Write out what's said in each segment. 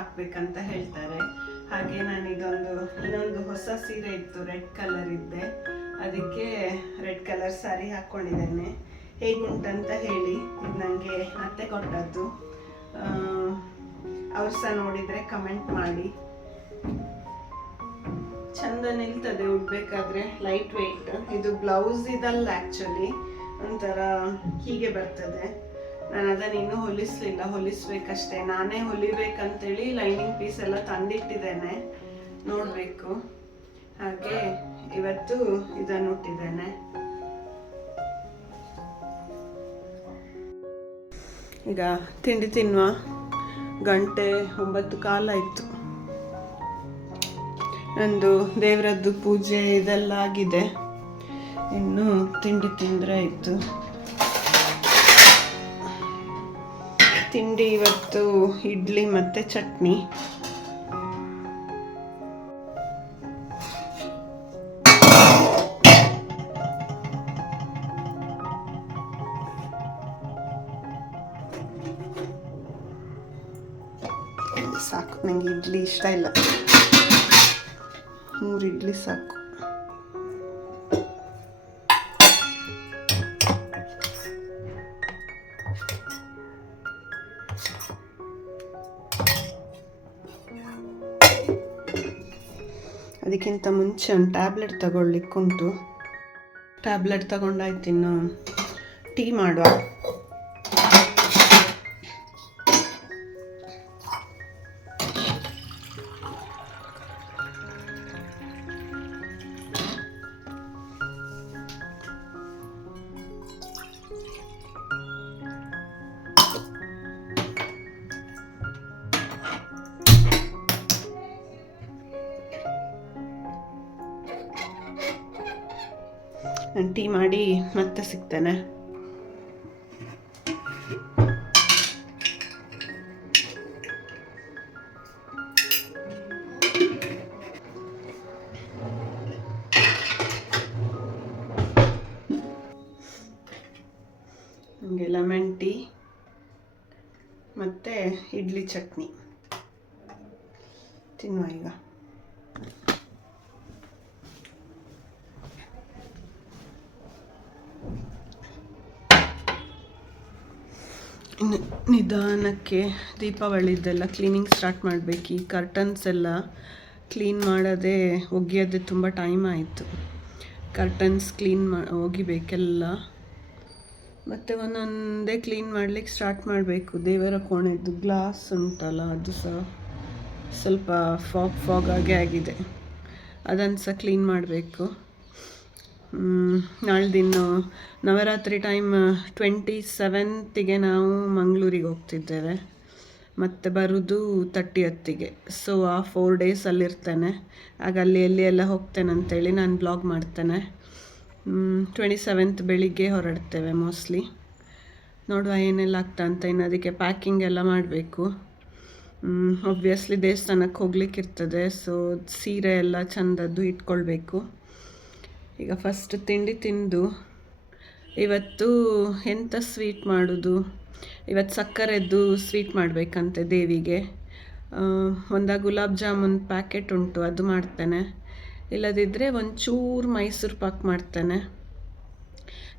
ಹಾಕ್ಬೇಕಂತ ಹೇಳ್ತಾರೆ. ಹಾಗೆ ನಾನು ಇದೊಂದು ಇನ್ನೊಂದು ಹೊಸ ಸೀರೆ ಇತ್ತು ರೆಡ್ ಕಲರ್ ಇದ್ದೆ. ಅದಕ್ಕೆ ರೆಡ್ ಕಲರ್ ಸ್ಯಾರಿ ಹಾಕ್ಕೊಂಡಿದ್ದೇನೆ. ಹೇಗುಂಟಂತ ಹೇಳಿ, ಇದು ನನಗೆ ಅತ್ತೆ ಕೊಟ್ಟದ್ದು ಅವ್ರು ಸಹ ನೋಡಿದರೆ ಕಮೆಂಟ್ ಮಾಡಿ. ಚಂದ ನಿಲ್ತದೆ ಉಡ್ಬೇಕಾದ್ರೆ ಲೈಟ್ ವೆಯ್ಟ್ ಇದು ಬ್ಲೌಸ್ ಇದಲ್ಲ ಆ್ಯಕ್ಚುಲಿ ಒಂಥರ ಹೀಗೆ ಬರ್ತದೆ. ನಾನು ಅದನ್ನು ಇನ್ನೂ ಹೊಲಿಸ್ಲಿಲ್ಲ, ಹೊಲಿಸ್ಬೇಕಷ್ಟೇ. ನಾನೇ ಹೊಲಿಬೇಕಂತೇಳಿ ಲೈನಿಂಗ್ ಪೀಸ್ ಎಲ್ಲ ತಂದಿಟ್ಟಿದ್ದೇನೆ. ನೋಡಬೇಕು. ಹಾಗೆ ಇವತ್ತು ಇದನ್ನು ಹುಟ್ಟಿದ್ದೇನೆ ಈಗ ತಿಂಡಿ ತಿನ್ನುವ ಗಂಟೆ ಒಂಬತ್ತು ಕಾಲ ಆಯಿತು. ನಂದು ದೇವರದ್ದು ಪೂಜೆ ಇದೆಲ್ಲ ಆಗಿದೆ. ಇನ್ನು ತಿಂಡಿ ತಿಂದರೆ ಆಯಿತು. ತಿಂಡಿ ಇವತ್ತು ಇಡ್ಲಿ ಮತ್ತು ಚಟ್ನಿ. ಸಾಕು ನನಗೆ ಇಡ್ಲಿ ಇಷ್ಟ ಇಲ್ಲ. ಮೂರು ಇಡ್ಲಿ ಸಾಕು. ಅದಕ್ಕಿಂತ ಮುಂಚೆ ಒಂದು ಟ್ಯಾಬ್ಲೆಟ್ ತಗೊಳ್ಲಿಕ್ಕುಂಟು ಟ್ಯಾಬ್ಲೆಟ್ ತಗೊಂಡಾಯ್ತು ಇನ್ನು ಟೀ ಮಾಡುವ. ಚಟ್ನಿ. ತಿನ್ನುವ ಈಗ. ಇನ್ನು ನಿಧಾನಕ್ಕೆ ದೀಪಾವಳಿದೆಲ್ಲ ಕ್ಲೀನಿಂಗ್ ಸ್ಟಾರ್ಟ್ ಮಾಡಬೇಕು. ಈ ಕರ್ಟನ್ಸ್ ಎಲ್ಲ ಕ್ಲೀನ್ ಮಾಡೋದೇ ಒಗೆಯೋದೇ ತುಂಬ ಟೈಮ್ ಆಯಿತು. ಕರ್ಟನ್ಸ್ ಕ್ಲೀನ್ ಮಾ, ಒಗಿಬೇಕೆಲ್ಲ. ಮತ್ತು ಒಂದೊಂದೇ ಕ್ಲೀನ್ ಮಾಡ್ಲಿಕ್ಕೆ ಸ್ಟಾರ್ಟ್ ಮಾಡಬೇಕು. ದೇವರ ಕೋಣೆದು ಗ್ಲಾಸ್ ಉಂಟಲ್ಲ, ಅದು ಸಹ ಸ್ವಲ್ಪ ಫಾಗ್ ಫಾಗ್ ಆಗಿ ಆಗಿದೆ. ಅದನ್ನು ಸಹ ಕ್ಲೀನ್ ಮಾಡಬೇಕು. ನಾಳ್ದಿನ್ನು ನವರಾತ್ರಿ ಟೈಮ್ ಟ್ವೆಂಟಿ ಸೆವೆಂತಿಗೆ ನಾವು ಮಂಗಳೂರಿಗೆ ಹೋಗ್ತಿದ್ದೇವೆ. ಮತ್ತು ಬರೋದು ತರ್ಟಿ ಹತ್ತಿಗೆ ಸೊ ಆ ಫೋರ್ ಡೇಸ್ ಅಲ್ಲಿರ್ತೇನೆ. ಆಗ ಅಲ್ಲಿ ಎಲ್ಲಿ ಎಲ್ಲ ಹೋಗ್ತೇನೆ ಅಂತೇಳಿ ನಾನು ಬ್ಲಾಗ್ ಮಾಡ್ತೇನೆ. ಟ್ವೆಂಟಿ ಸೆವೆಂತ್ ಬೆಳಿಗ್ಗೆ ಹೊರಡ್ತೇವೆ ಮೋಸ್ಟ್ಲಿ ನೋಡುವ ಏನೆಲ್ಲ ಆಗ್ತಾ ಅಂತ ಇನ್ನು ಅದಕ್ಕೆ ಪ್ಯಾಕಿಂಗ್ ಎಲ್ಲ ಮಾಡಬೇಕು. ಒಬ್ವಿಯಸ್ಲಿ ದೇವಸ್ಥಾನಕ್ಕೆ ಹೋಗ್ಲಿಕ್ಕೆ ಇರ್ತದೆ ಸೊ ಸೀರೆ ಎಲ್ಲ ಚೆಂದದ್ದು ಇಟ್ಕೊಳ್ಬೇಕು. ಈಗ ಫಸ್ಟ್ ತಿಂಡಿ ತಿಂದು, ಇವತ್ತು ಎಂಥ ಸ್ವೀಟ್ ಮಾಡೋದು? ಇವತ್ತು ಸಕ್ಕರೆದ್ದು ಸ್ವೀಟ್ ಮಾಡಬೇಕಂತೆ ದೇವಿಗೆ. ಒಂದು ಗುಲಾಬ್ ಜಾಮೂನ್ ಪ್ಯಾಕೆಟ್ ಉಂಟು, ಅದು ಮಾಡ್ತೇನೆ. ಇಲ್ಲದಿದ್ದರೆ ಒಂಚೂರು ಮೈಸೂರು ಪಾಕ್ ಮಾಡ್ತೇನೆ.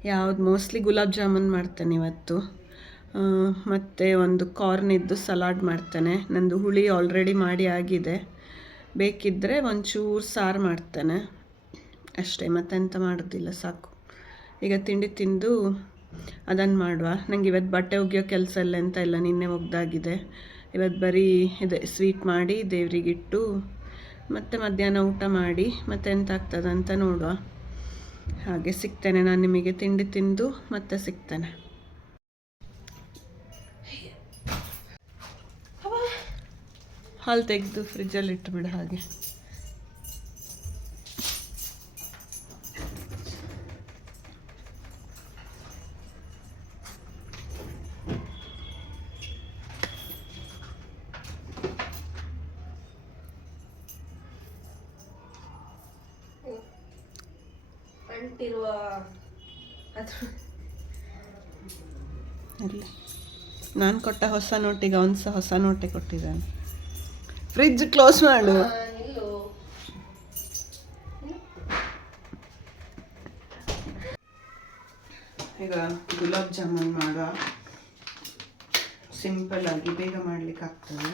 ಯಾವ್ದು ಮೋಸ್ಟ್ಲಿ ಗುಲಾಬ್ ಜಾಮೂನ್ ಮಾಡ್ತೇನೆ ಇವತ್ತು. ಮತ್ತು ಒಂದು ಕಾರ್ನಿದ್ದು ಸಲಾಡ್ ಮಾಡ್ತೇನೆ. ನಂದು ಹುಳಿ ಆಲ್ರೆಡಿ ಮಾಡಿ ಆಗಿದೆ. ಬೇಕಿದ್ದರೆ ಒಂಚೂರು ಸಾರು ಮಾಡ್ತೇನೆ. ಅಷ್ಟೇ, ಮತ್ತೆಂತ ಮಾಡೋದಿಲ್ಲ, ಸಾಕು. ಈಗ ತಿಂಡಿ ತಿಂದು ಅದನ್ನು ಮಾಡುವ. ನನಗೆ ಇವತ್ತು ಬಟ್ಟೆ ಒಗೆಯೋ ಕೆಲಸ ಎಲ್ಲ ಎಂತ ಇಲ್ಲ, ನಿನ್ನೆ ಒಗ್ದಾಗಿದೆ. ಇವತ್ತು ಬರೀ ಇದೆ ಸ್ವೀಟ್ ಮಾಡಿ ದೇವರಿಗಿಟ್ಟು ಮತ್ತು ಮಧ್ಯಾಹ್ನ ಊಟ ಮಾಡಿ, ಮತ್ತೆ ಎಂತ ಆಗ್ತದಂತ ಅಂತ ನೋಡುವ. ಹಾಗೆ ಸಿಗ್ತೇನೆ ನಾನು ನಿಮಗೆ ತಿಂಡಿ ತಿಂದು ಮತ್ತೆ ಸಿಗ್ತೇನೆ. ಹಾಲು ತೆಗೆದು ಫ್ರಿಜ್ಜಲ್ಲಿ ಇಟ್ಟುಬಿಡು ಹಾಗೆ. ಅದು ಅಲ್ಲಿ ನಾನು ಕೊಟ್ಟ ಹೊಸ ನೋಟಿಗೆ ಅವನು ಸಹ ಹೊಸ ನೋಟೆ ಕೊಟ್ಟಿದ್ದಾನೆ. ಫ್ರಿಜ್ ಕ್ಲೋಸ್ ಮಾಡು ಈಗ ಗುಲಾಬ್ ಜಾಮೂನ್ ಮಾಡುವ ಸಿಂಪಲ್ ಆಗಿ ಬೇಗ ಮಾಡ್ಲಿಕ್ಕೆ ಆಗ್ತದೆ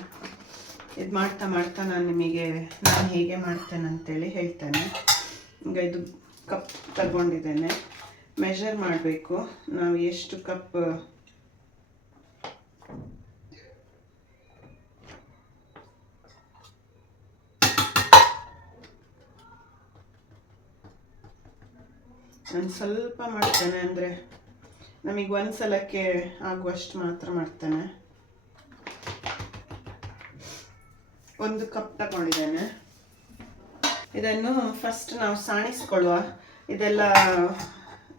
ಇದು ಮಾಡ್ತಾ ಮಾಡ್ತಾ ನಾನು ನಿಮಗೆ ನಾನು ಹೇಗೆ ಮಾಡ್ತೇನೆ ಅಂತೇಳಿ ಹೇಳ್ತೇನೆ ಈಗ ಇದು ಕಪ್ ತಗೊಂಡಿದ್ದೇನೆ ಮೆಷರ್ ಮಾಡಬೇಕು. ನಾವು ಎಷ್ಟು ಕಪ್ ನಾನು ಸ್ವಲ್ಪ ಮಾಡ್ತೇನೆ ಅಂದರೆ ನಮಗೆ ಒಂದು ಸಲಕ್ಕೆ ಆಗುವಷ್ಟು ಮಾತ್ರ ಮಾಡ್ತೇನೆ. ಒಂದು ಕಪ್ ತಗೊಂಡಿದ್ದೇನೆ. ಇದನ್ನು ಫಸ್ಟ್ ನಾವು ಸಾಣಿಸ್ಕೊಳ್ಳುವ. ಇದೆಲ್ಲ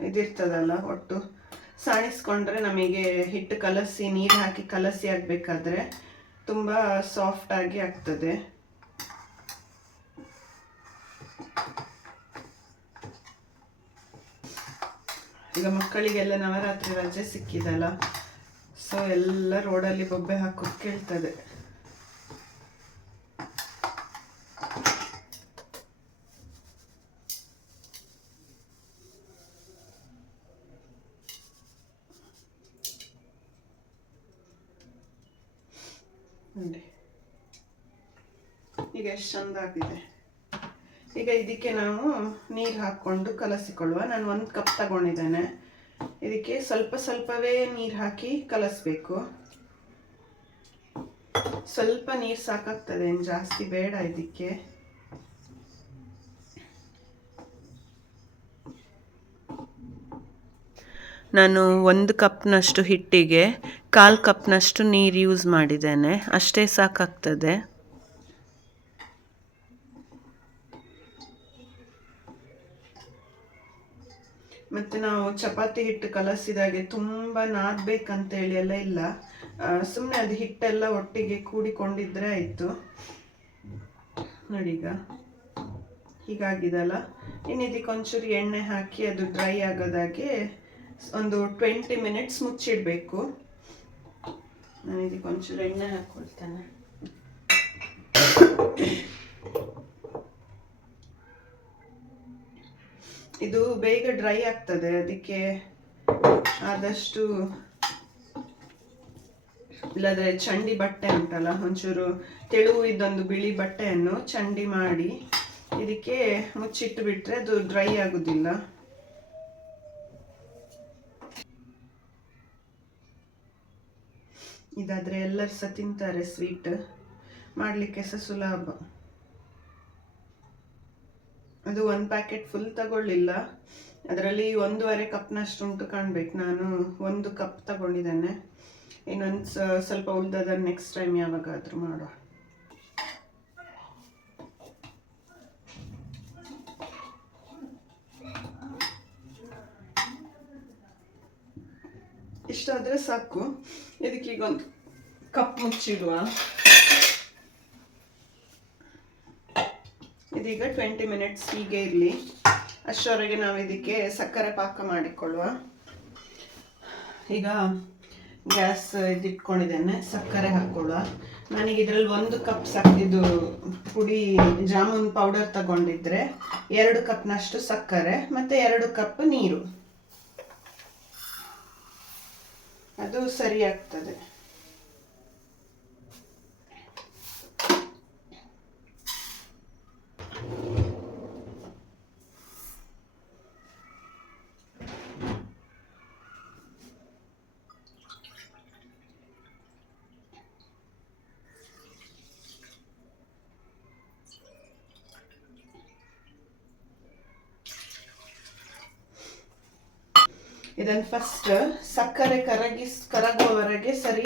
ಇದಿರ್ತದಲ್ಲ ಒಟ್ಟು ಸಾಣಿಸ್ಕೊಂಡ್ರೆ ನಮಗೆ ಹಿಟ್ಟು ಕಲಸಿ, ನೀರು ಹಾಕಿ ಕಲಸಿ ಆಗಬೇಕಾದ್ರೆ ತುಂಬ ಸಾಫ್ಟ್ ಆಗಿ ಆಗ್ತದೆ. ಈಗ ಮಕ್ಕಳಿಗೆಲ್ಲ ನವರಾತ್ರಿ ರಜೆ ಸಿಕ್ಕಿದಲ್ಲ ಸೊ ಎಲ್ಲ ರೋಡಲ್ಲಿ ಬೊಬ್ಬೆ ಹಾಕೋದು ಕೇಳ್ತದೆ. ಈಗ ಎಷ್ಟು ಚಂದ ಆಗಿದೆ ಈಗ ಇದಕ್ಕೆ ನಾವು ನೀರು ಹಾಕ್ಕೊಂಡು ಕಲಸಿಕೊಳ್ಳುವ. ನಾನು ಒಂದು ಕಪ್ ತಗೊಂಡಿದ್ದೇನೆ. ಇದಕ್ಕೆ ಸ್ವಲ್ಪ ಸ್ವಲ್ಪವೇ ನೀರು ಹಾಕಿ ಕಲಸಬೇಕು. ಸ್ವಲ್ಪ ನೀರು ಸಾಕಾಗ್ತದೆ, ಏನು ಜಾಸ್ತಿ ಬೇಡ ಇದಕ್ಕೆ. ನಾನು ಒಂದು ಕಪ್ನಷ್ಟು ಹಿಟ್ಟಿಗೆ ಕಾಲು ಕಪ್ನಷ್ಟು ನೀರು ಯೂಸ್ ಮಾಡಿದ್ದೇನೆ. ಅಷ್ಟೇ ಸಾಕಾಗ್ತದೆ. ಮತ್ತು ನಾವು ಚಪಾತಿ ಹಿಟ್ಟು ಕಲಸಿದಾಗೆ ತುಂಬ ನಾದಬೇಕಂತೇಳಿ ಎಲ್ಲ ಇಲ್ಲ. ಸುಮ್ಮನೆ ಅದು ಹಿಟ್ಟೆಲ್ಲ ಒಟ್ಟಿಗೆ ಕೂಡಿಕೊಂಡಿದ್ರೆ ಆಯಿತು. ನೋಡಿ ಈಗ. ಹೀಗಾಗಿದಲ್ಲ. ಇನ್ನು ಇದಕ್ಕೆ ಒಂಚೂರು ಎಣ್ಣೆ ಹಾಕಿ ಅದು ಡ್ರೈ ಆಗೋದಾಗೆ ಒಂದು ಟ್ವೆಂಟಿ ಮಿನಿಟ್ಸ್ ಮುಚ್ಚಿಡಬೇಕು. ನಾನು ಇದಕ್ಕೆ ಒಂಚೂರು ಎಣ್ಣೆ ಹಾಕ್ಕೊಳ್ತೇನೆ ಇದು ಬೇಗ ಡ್ರೈ ಆಗ್ತದೆ, ಅದಕ್ಕೆ ಆದಷ್ಟು ಇಲ್ಲದ್ರೆ ಚಂಡಿ ಬಟ್ಟೆ ಉಂಟಲ್ಲ, ಒಂಚೂರು ತೆಳುವು ಇದೊಂದು ಬಿಳಿ ಬಟ್ಟೆಯನ್ನು ಚಂಡಿ ಮಾಡಿ, ಇದಕ್ಕೆ ಮುಚ್ಚಿಟ್ಟು ಬಿಟ್ರೆ ಅದು ಡ್ರೈ ಆಗುದಿಲ್ಲ. ಇದಾದ್ರೆ ಎಲ್ಲರು ಸಹ ತಿಂತಾರೆ ಸ್ವೀಟ್ ಮಾಡಲಿಕ್ಕೆ ಸಹ ಸುಲಭ. ಅದು ಒಂದು ಪ್ಯಾಕೆಟ್ ಫುಲ್ ತಗೊಳ್ಳಿಲ್ಲ. ಅದರಲ್ಲಿ ಒಂದೂವರೆ ಕಪ್ನಷ್ಟು ಉಂಟು ಕಾಣ್ಬೇಕು. ನಾನು ಒಂದು ಕಪ್ ತಗೊಂಡಿದ್ದೇನೆ. ಇನ್ನೊಂದು ಸ್ವಲ್ಪ ಉಳ್ದದ ನೆಕ್ಸ್ಟ್ ಟೈಮ್ ಯಾವಾಗಾದರೂ ಮಾಡುವ ಇಷ್ಟಾದರೆ ಸಾಕು. ಇದಕ್ಕೆ ಈಗ ಒಂದು ಕಪ್ ಮುಚ್ಚಿಡುವ ಇದೀಗ ಟ್ವೆಂಟಿ ಮಿನಿಟ್ಸ್ ಹೀಗೆ ಇರಲಿ. ಅಷ್ಟರವರೆಗೆ ನಾವು ಇದಕ್ಕೆ ಸಕ್ಕರೆ ಪಾಕ ಮಾಡಿಕೊಳ್ಳುವ. ಈಗ ಗ್ಯಾಸ್ ಇದಿಟ್ಕೊಂಡಿದ್ದೇನೆ, ಸಕ್ಕರೆ ಹಾಕ್ಕೊಳ್ಳುವ. ನನಗೆ ಇದರಲ್ಲಿ ಒಂದು ಕಪ್ ಸಕ್, ಇದು ಪುಡಿ ಜಾಮೂನ್ ಪೌಡರ್ ತಗೊಂಡಿದ್ರೆ ಎರಡು ಕಪ್ನಷ್ಟು ಸಕ್ಕರೆ, ಮತ್ತು ಎರಡು ಕಪ್ ನೀರು. ಅದು ಸರಿ ಇದನ್ನು ಫಸ್ಟ್ ಸಕ್ಕರೆ ಕರಗಿಸ್ ಕರಗುವವರೆಗೆ ಸರಿ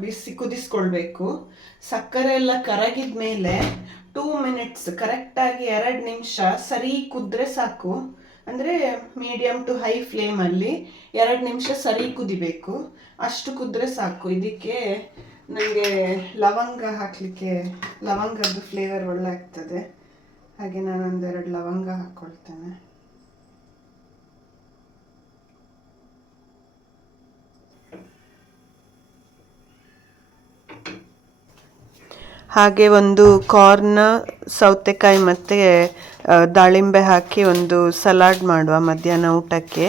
ಬಿಸಿ ಕುದಿಸ್ಕೊಳ್ಬೇಕು. ಸಕ್ಕರೆ ಎಲ್ಲ ಕರಗಿದ ಮೇಲೆ ಟೂ ಮಿನಿಟ್ಸ್ ಕರೆಕ್ಟಾಗಿ ಎರಡು ನಿಮಿಷ ಸರಿ ಕುದ್ರೆ ಸಾಕು. ಅಂದರೆ ಮೀಡಿಯಮ್ ಟು ಹೈ ಫ್ಲೇಮಲ್ಲಿ ಎರಡು ನಿಮಿಷ ಸರಿ ಕುದಿಬೇಕು. ಅಷ್ಟು ಕುದ್ರೆ ಸಾಕು. ಇದಕ್ಕೆ ನನಗೆ ಲವಂಗ ಹಾಕಲಿಕ್ಕೆ ಲವಂಗದ್ದು ಫ್ಲೇವರ್ ಒಳ್ಳೆ ಆಗ್ತದೆ ಹಾಗೆ ನಾನು ಒಂದೆರಡು ಲವಂಗ ಹಾಕ್ಕೊಳ್ತೇನೆ ಹಾಗೆ ಒಂದು ಕಾರ್ನ್ ಸೌತೆಕಾಯಿ ಮತ್ತು ದಾಳಿಂಬೆ ಹಾಕಿ ಒಂದು ಸಲಾಡ್ ಮಾಡುವ ಮಧ್ಯಾಹ್ನ ಊಟಕ್ಕೆ.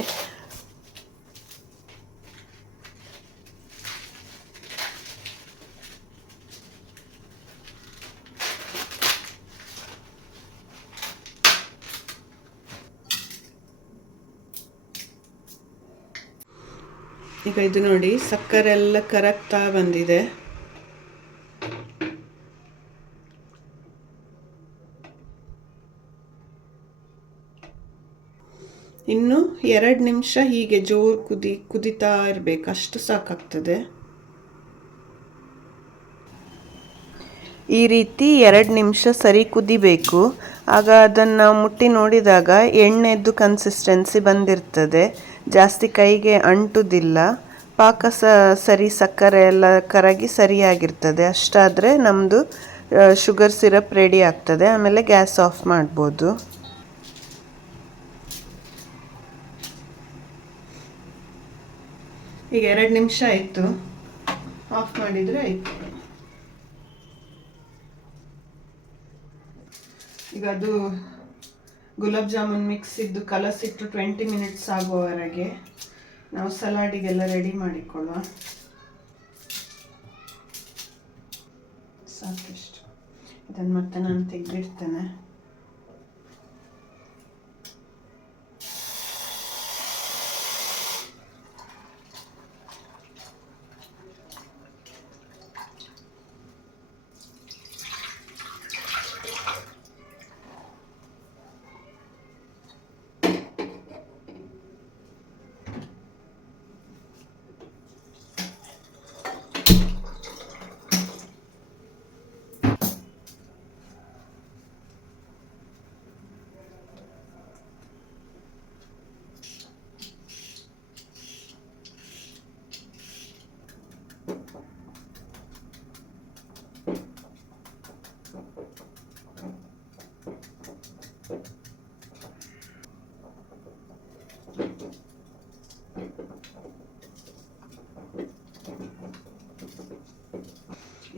ಈಗ ಇದು ನೋಡಿ ಸಕ್ಕರೆ ಎಲ್ಲ ಕರಗ್ತಾ ಬಂದಿದೆ ಇನ್ನು ಎರಡು ನಿಮಿಷ ಹೀಗೆ ಜೋರು ಕುದಿ, ಕುದಿತಾ ಇರಬೇಕು. ಅಷ್ಟು ಸಾಕಾಗ್ತದೆ. ಈ ರೀತಿ ಎರಡು ನಿಮಿಷ ಸರಿ ಕುದಿಬೇಕು. ಆಗ ಅದನ್ನು ಮುಟ್ಟಿ ನೋಡಿದಾಗ ಎಣ್ಣೆದ್ದು ಕನ್ಸಿಸ್ಟೆನ್ಸಿ ಬಂದಿರ್ತದೆ. ಜಾಸ್ತಿ ಕೈಗೆ ಅಂಟುದಿಲ್ಲ. ಪಾಕ ಸ ಸರಿ, ಸಕ್ಕರೆ ಎಲ್ಲ ಕರಗಿ ಸರಿಯಾಗಿರ್ತದೆ. ಅಷ್ಟಾದರೆ ನಮ್ಮದು ಶುಗರ್ ಸಿರಪ್ ರೆಡಿ ಆಗ್ತದೆ. ಆಮೇಲೆ ಗ್ಯಾಸ್ ಆಫ್ ಮಾಡ್ಬೋದು. ಈಗ ಎರಡು ನಿಮಿಷ ಆಯಿತು. ಆಫ್ ಮಾಡಿದರೆ ಆಯಿತು. ಈಗ ಅದು ಗುಲಾಬ್ ಜಾಮೂನ್ ಮಿಕ್ಸ್ ಇದ್ದು ಕಲಸಿಟ್ಟು ಟ್ವೆಂಟಿ ಮಿನಿಟ್ಸ್ ಆಗುವವರೆಗೆ ನಾವು ಸಲಾಡಿಗೆಲ್ಲ ರೆಡಿ ಮಾಡಿಕೊಳ್ಳುವ. ಸಾಕಷ್ಟು. ಇದನ್ನು ಮತ್ತೆ ನಾನು ತೆಗೆದಿಡ್ತೇನೆ.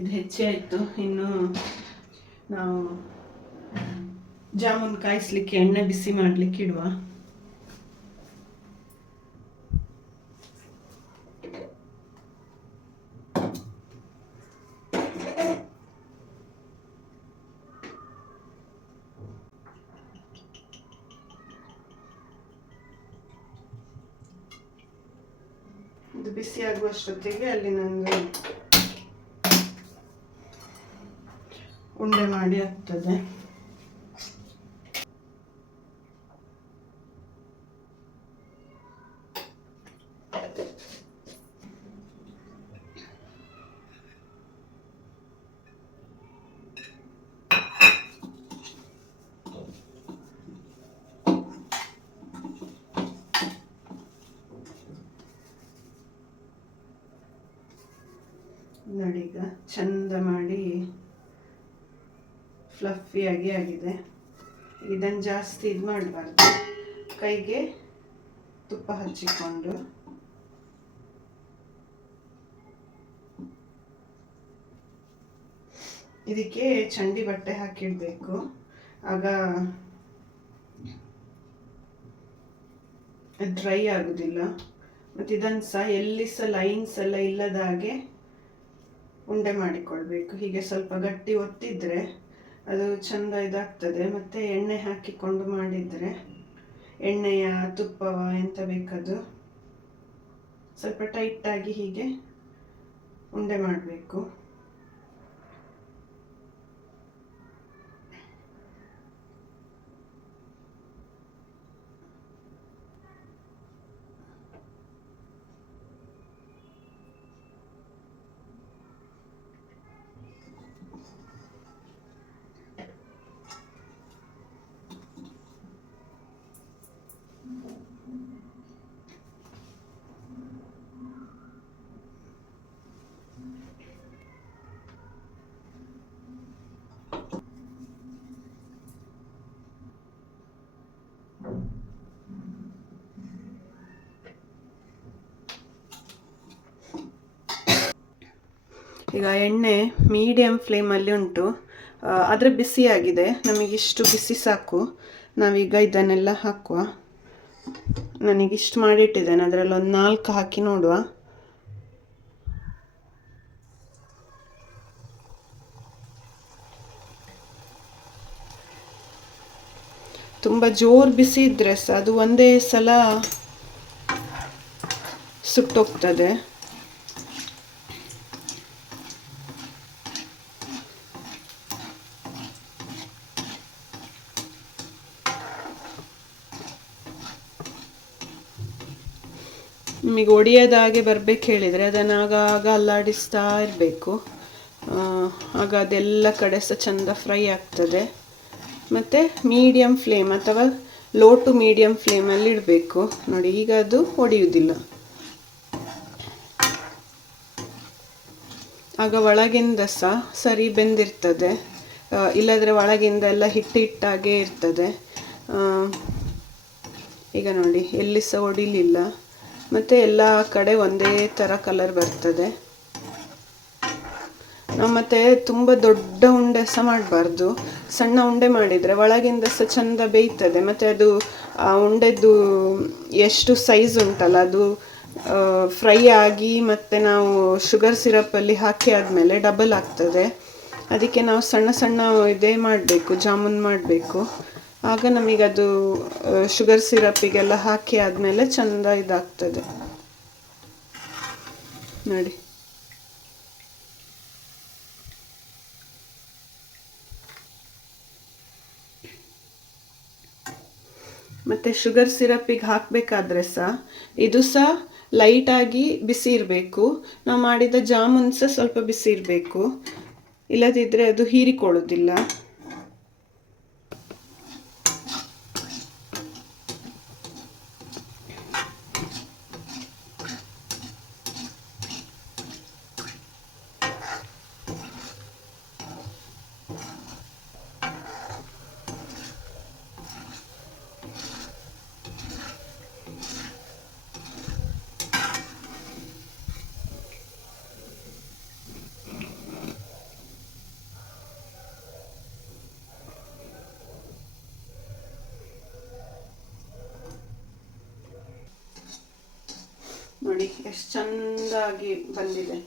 ಇದು ಹೆಚ್ಚೆ ಆಯಿತು. ಇನ್ನು ನಾವು ಜಾಮೂನ್ ಕಾಯಿಸ್ಲಿಕ್ಕೆ ಎಣ್ಣೆ ಬಿಸಿ ಮಾಡಲಿಕ್ಕೆ ಇಡುವ. ಇದು ಬಿಸಿ ಆಗುವಷ್ಟೊತ್ತಿಗೆ ಅಲ್ಲಿ ನಂದು ಉಂಡೆ ಮಾಡಿ ಆಗ್ತದೆ ನೋಡಿ ಈಗ ಚಂದ ಮಾಡಿ ಫ್ಲಫಿಯಾಗಿ ಆಗಿದೆ. ಇದನ್ನು ಜಾಸ್ತಿ ಇದು ಮಾಡಬಾರ್ದು. ಕೈಗೆ ತುಪ್ಪ ಹಚ್ಚಿಕೊಂಡು. ಇದಕ್ಕೆ ಚಂಡಿ ಬಟ್ಟೆ ಹಾಕಿಡಬೇಕು. ಆಗ ಡ್ರೈ ಆಗೋದಿಲ್ಲ. ಮತ್ತು ಇದನ್ನು ಸಹ ಎಲ್ಲಿ ಸಹ ಲೈನ್ಸ್ ಎಲ್ಲ ಇಲ್ಲದ ಹಾಗೆ ಉಂಡೆ ಮಾಡಿಕೊಳ್ಬೇಕು. ಹೀಗೆ ಸ್ವಲ್ಪ ಗಟ್ಟಿ ಒತ್ತಿದ್ರೆ ಅದು ಚಂದ ಇದಾಗ್ತದೆ. ಮತ್ತು ಎಣ್ಣೆ ಹಾಕಿಕೊಂಡು ಮಾಡಿದರೆ ಎಣ್ಣೆಯ ತುಪ್ಪವ ಎಂತ ಬೇಕದು? ಸ್ವಲ್ಪ ಟೈಟಾಗಿ ಹೀಗೆ ಉಂಡೆ ಮಾಡಬೇಕು. ಈಗ ಎಣ್ಣೆ ಮೀಡಿಯಮ್ ಫ್ಲೇಮಲ್ಲಿ ಉಂಟು. ಆದರೆ ಬಿಸಿಯಾಗಿದೆ. ನಮಗಿಷ್ಟು ಬಿಸಿ ಸಾಕು. ನಾವೀಗ ಇದನ್ನೆಲ್ಲ ಹಾಕುವ. ನನಗಿಷ್ಟು ಮಾಡಿಟ್ಟಿದ್ದೇನೆ. ಅದರಲ್ಲಿ ಒಂದು ನಾಲ್ಕು ಹಾಕಿ ನೋಡುವ. ತುಂಬ ಜೋರು ಬಿಸಿ ಇದ್ದರೆ ಸಹ ಅದು ಒಂದೇ ಸಲ ಸುಟ್ಟೋಗ್ತದೆ. ನಿಮಗೆ ಒಡೆಯೋದಾಗೆ ಬರ್ಬೇಕು ಹೇಳಿದರೆ ಅದನ್ನು ಆಗಾಗ ಅಲ್ಲಾಡಿಸ್ತಾ ಇರಬೇಕು. ಆಗ ಅದೆಲ್ಲ ಕಡೆ ಸಹ ಚೆಂದ ಫ್ರೈ ಆಗ್ತದೆ. ಮತ್ತು ಮೀಡಿಯಮ್ ಫ್ಲೇಮ್ ಅಥವಾ ಲೋ ಟು ಮೀಡಿಯಮ್ ಫ್ಲೇಮಲ್ಲಿ ಇಡಬೇಕು. ನೋಡಿ, ಈಗ ಅದು ಒಡೆಯುವುದಿಲ್ಲ. ಆಗ ಒಳಗಿಂದ ಸಹ ಸರಿ ಬೆಂದಿರ್ತದೆ. ಇಲ್ಲದ್ರೆ ಒಳಗಿಂದ ಎಲ್ಲ ಹಿಟ್ಟು ಹಿಟ್ಟಾಗೇ ಇರ್ತದೆ. ಈಗ ನೋಡಿ, ಎಲ್ಲಿ ಸಹ ಒಡಿಲಿಲ್ಲ. ಮತ್ತು ಎಲ್ಲ ಕಡೆ ಒಂದೇ ಥರ ಕಲರ್ ಬರ್ತದೆ. ನಾವು ಮತ್ತೆ ತುಂಬ ದೊಡ್ಡ ಉಂಡೆ ಸಹ ಮಾಡಬಾರ್ದು. ಸಣ್ಣ ಉಂಡೆ ಮಾಡಿದರೆ ಒಳಗಿಂದ ಸಹ ಚಂದ ಬೇಯ್ತದೆ. ಮತ್ತು ಅದು, ಆ ಉಂಡೆದು ಎಷ್ಟು ಸೈಜ್ ಉಂಟಲ್ಲ, ಅದು ಫ್ರೈ ಆಗಿ ಮತ್ತು ನಾವು ಶುಗರ್ ಸಿರಪ್ಪಲ್ಲಿ ಹಾಕಿ ಆದಮೇಲೆ ಡಬಲ್ ಆಗ್ತದೆ. ಅದಕ್ಕೆ ನಾವು ಸಣ್ಣ ಸಣ್ಣ ಇದೇ ಮಾಡಬೇಕು, ಜಾಮೂನ್ ಮಾಡಬೇಕು. ಆಗ ನಮಗದು ಶುಗರ್ ಸಿರಪ್ಪಿಗೆಲ್ಲ ಹಾಕಿ ಆದಮೇಲೆ ಚಂದ ಇದಾಗ್ತದೆ. ನೋಡಿ. ಮತ್ತು ಶುಗರ್ ಸಿರಪ್ಪಿಗೆ ಹಾಕಬೇಕಾದ್ರೆ ಸಹ ಇದು ಸಹ ಲೈಟಾಗಿ ಬಿಸಿ ಇರಬೇಕು. ನಾವು ಮಾಡಿದ ಜಾಮೂನ್ ಸಹ ಸ್ವಲ್ಪ ಬಿಸಿ ಇರಬೇಕು. ಇಲ್ಲದಿದ್ದರೆ ಅದು ಹೀರಿಕೊಳ್ಳೋದಿಲ್ಲ. ನೋಡಿ, ಎಷ್ಟು ಚೆಂದಾಗಿ ಬಂದಿದೆ.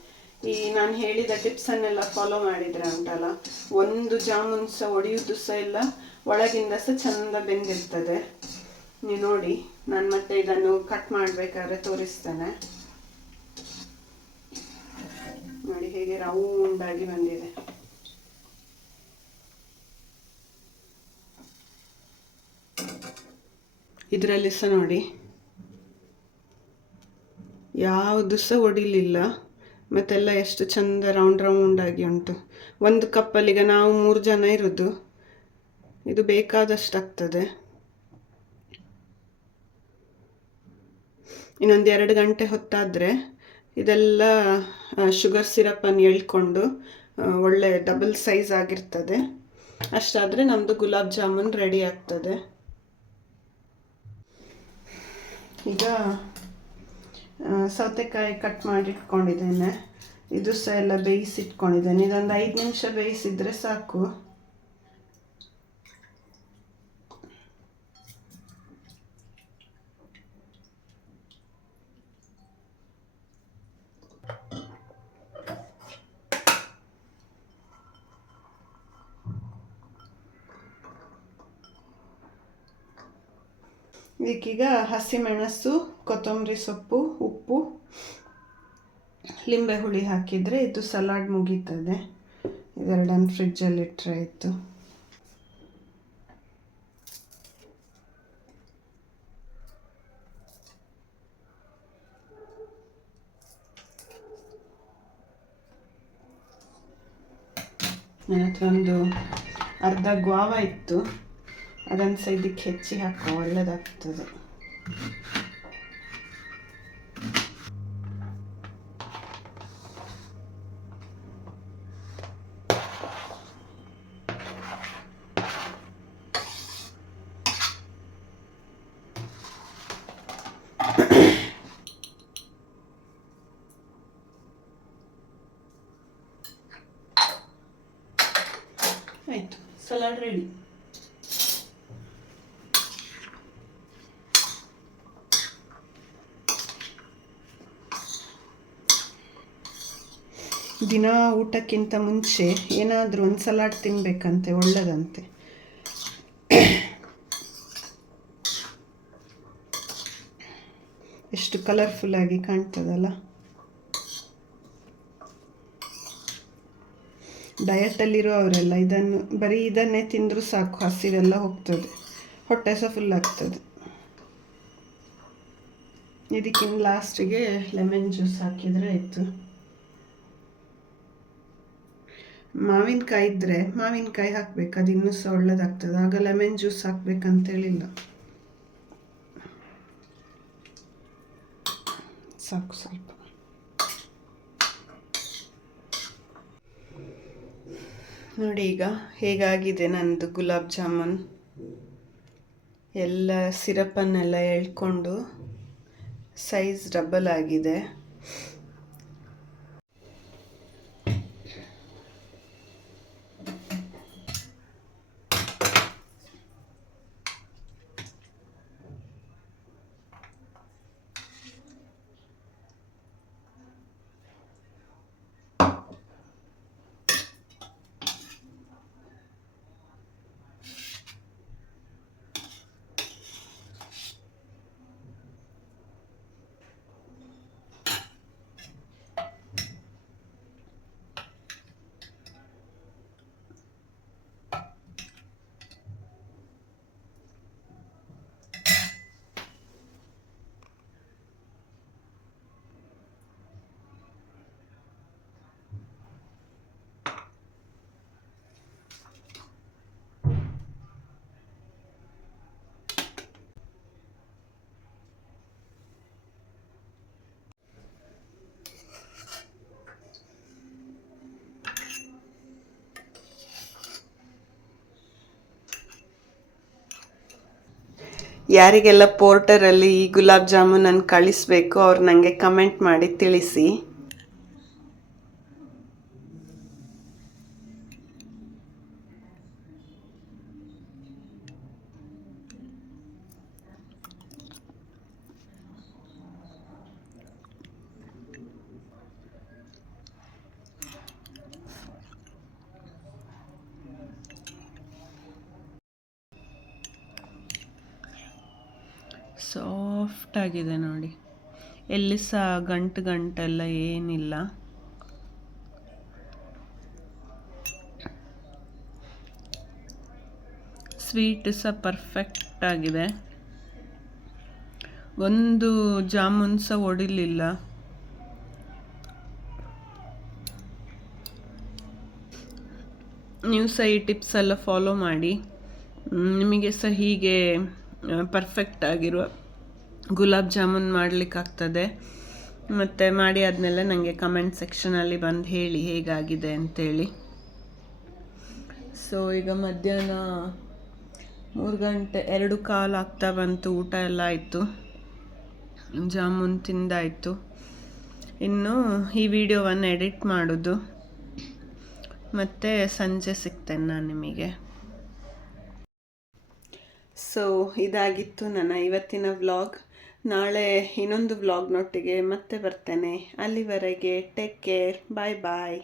ಈ ನಾನು ಹೇಳಿದ ಟಿಪ್ಸನ್ನೆಲ್ಲ ಫಾಲೋ ಮಾಡಿದ್ರೆ ಉಂಟಲ್ಲ? ಒಂದು ಜಾಮೂನ್ ಸಹ ಒಡೆಯುವುದು ಸಹ ಇಲ್ಲ, ಒಳಗಿಂದ ಸಹ ಚೆಂದ ಬೆಂದಿರ್ತದೆ. ನೀವು ನೋಡಿ, ನಾನು ಮತ್ತೆ ಇದನ್ನು ಕಟ್ ಮಾಡಬೇಕಾದ್ರೆ ತೋರಿಸ್ತೇನೆ. ನೋಡಿ, ಹೇಗೆ ರೌಂಡ್ ಆಗಿ ಬಂದಿದೆ. ಇದರಲ್ಲಿ ಸಹ ನೋಡಿ. ಯಾವುದು ಸಹ ಒಡಿಲಿಲ್ಲ. ಮತ್ತೆಲ್ಲ ಎಷ್ಟು ಚಂದ ರೌಂಡ್ ಆಗಿ ಉಂಟು. ಒಂದು ಕಪ್ಪಲ್ಲಿ ಈಗ ನಾವು ಮೂರು ಜನ ಇರೋದು. ಇದು ಬೇಕಾದಷ್ಟು ಆಗ್ತದೆ. ಇನ್ನೊಂದು ಎರಡು ಗಂಟೆ ಹೊತ್ತಾದರೆ ಇದೆಲ್ಲ ಶುಗರ್ ಸಿರಪನ್ನು ಎಳ್ಕೊಂಡು ಒಳ್ಳೆ ಡಬಲ್ ಸೈಜ್ ಆಗಿರ್ತದೆ. ಅಷ್ಟಾದರೆ ನಮ್ಮದು ಗುಲಾಬ್ ಜಾಮೂನ್ ರೆಡಿ ಆಗ್ತದೆ. ಈಗ ಸೌತೆಕಾಯಿ ಕಟ್ ಮಾಡಿ ಇಟ್ಕೊಂಡಿದ್ದೇನೆ. ಇದು ಸಹ ಎಲ್ಲ ಬೇಯಿಸಿಟ್ಕೊಂಡಿದ್ದೇನೆ ಇದೊಂದು ಐದು ನಿಮಿಷ ಬೇಯಿಸಿದ್ರೆ ಸಾಕು. ಇದಕ್ಕೀಗ ಹಸಿಮೆಣಸು, ಕೊತ್ತಂಬರಿ ಸೊಪ್ಪು, ಉಪ್ಪು, ಲಿಂಬೆ ಹುಳಿ ಹಾಕಿದರೆ ಇದು ಸಲಾಡ್ ಮುಗೀತದೆ. ಇದೆರಡನ್ನು ಫ್ರಿಜ್ಜಲ್ಲಿ ಇಟ್ಟರೆ ಆಯಿತು. ಒಂದು ಅರ್ಧ ಗ್ವಾವ ಇತ್ತು. ಅದೊಂದು ಸೈಡಿಗೆ ಹೆಚ್ಚಿಗೆ ಹಾಕ ಒಳ್ಳೇದಾಗ್ತದೆ. ಆಯಿತು ಸಲಾಡ್ ರೆಡಿ ದಿನ ಊಟಕ್ಕಿಂತ ಮುಂಚೆ ಏನಾದರೂ ಒಂದು ಸಲಾಡ್ ತಿನ್ನಬೇಕಂತೆ ಒಳ್ಳೆದಂತೆ. ಎಷ್ಟು ಕಲರ್ಫುಲ್ ಆಗಿ ಕಾಣ್ತದಲ್ಲ. ಡಯಟಲ್ಲಿರುವವರೆಲ್ಲ ಇದನ್ನು, ಬರೀ ಇದನ್ನೇ ತಿಂದರೂ ಸಾಕು, ಹಸಿವೆಲ್ಲ ಹೋಗ್ತದೆ. ಹೊಟ್ಟೆ ಸಹ ಫುಲ್ ಆಗ್ತದೆ. ಇದಕ್ಕಿಂತ ಲಾಸ್ಟಿಗೆ ಲೆಮನ್ ಜ್ಯೂಸ್ ಹಾಕಿದರೆ ಆಯಿತು. ಮಾವಿನಕಾಯಿ ಇದ್ದರೆ ಮಾವಿನಕಾಯಿ ಹಾಕ್ಬೇಕು. ಅದು ಇನ್ನೂ ಸಹ ಒಳ್ಳೇದಾಗ್ತದೆ. ಆಗ ಲೆಮನ್ ಜ್ಯೂಸ್ ಹಾಕ್ಬೇಕಂತೇಳಿಲ್ಲ. ಸಾಕು ಸ್ವಲ್ಪ. ನೋಡಿ ಈಗ ಹೇಗಾಗಿದೆ ನಂದು ಗುಲಾಬ್ ಜಾಮೂನ್. ಎಲ್ಲ ಸಿರಪನ್ನೆಲ್ಲ ಎಳ್ಕೊಂಡು ಸೈಜ್ ಡಬಲ್ ಆಗಿದೆ. ಯಾರಿಗೆಲ್ಲ ಪೋರ್ಟರಲ್ಲಿ ಈ ಗುಲಾಬ್ ಜಾಮೂನನ್ನು ಕಳಿಸ್ಬೇಕು ಅವ್ರು ನನಗೆ ಕಮೆಂಟ್ ಮಾಡಿ ತಿಳಿಸಿ. ಸಾಫ್ಟ್ ಆಗಿದೆ ನೋಡಿ. ಎಲ್ಲಿ ಸಹ ಗಂಟು ಗಂಟೆಲ್ಲ ಏನಿಲ್ಲ. ಸ್ವೀಟ್ ಸಹ ಪರ್ಫೆಕ್ಟ್ ಆಗಿದೆ. ಒಂದು ಜಾಮೂನ್ ಸಹ ಒಡಿಲಿಲ್ಲ. ನೀವು ಸಹ ಈ ಟಿಪ್ಸ್ ಎಲ್ಲ ಫಾಲೋ ಮಾಡಿ. ನಿಮಗೆ ಸಹ ಹೀಗೆ ಪರ್ಫೆಕ್ಟ್ ಆಗಿರುವ ಗುಲಾಬ್ ಜಾಮೂನ್ ಮಾಡಲಿಕ್ಕಾಗ್ತದೆ. ಮತ್ತು ಮಾಡಿ ಆದಮೇಲೆ ನನಗೆ ಕಮೆಂಟ್ ಸೆಕ್ಷನಲ್ಲಿ ಬಂದು ಹೇಳಿ ಹೇಗಾಗಿದೆ ಅಂತೇಳಿ. ಸೊ ಈಗ ಮಧ್ಯಾಹ್ನ ಮೂರು ಗಂಟೆ ಎರಡು ಕಾಲು ಆಗ್ತಾ ಬಂತು, ಊಟ ಎಲ್ಲ ಆಯಿತು. ಜಾಮೂನ್ ತಿಂದಾಯಿತು. ಇನ್ನು ಈ ವಿಡಿಯೋವನ್ನು ಎಡಿಟ್ ಮಾಡೋದು. ಮತ್ತು ಸಂಜೆ ಸಿಗ್ತೇನೆ ನಾನು ನಿಮಗೆ. ಸೊ ಇದಾಗಿತ್ತು ನನ್ನ ಇವತ್ತಿನ ವ್ಲಾಗ್ ನಾಳೆ ಇನ್ನೊಂದು ವ್ಲಾಗ್ನೊಟ್ಟಿಗೆ ಮತ್ತೆ ಬರ್ತೇನೆ. ಅಲ್ಲಿವರೆಗೆ ಟೇಕ್ ಕೇರ್ ಬಾಯ್ ಬಾಯ್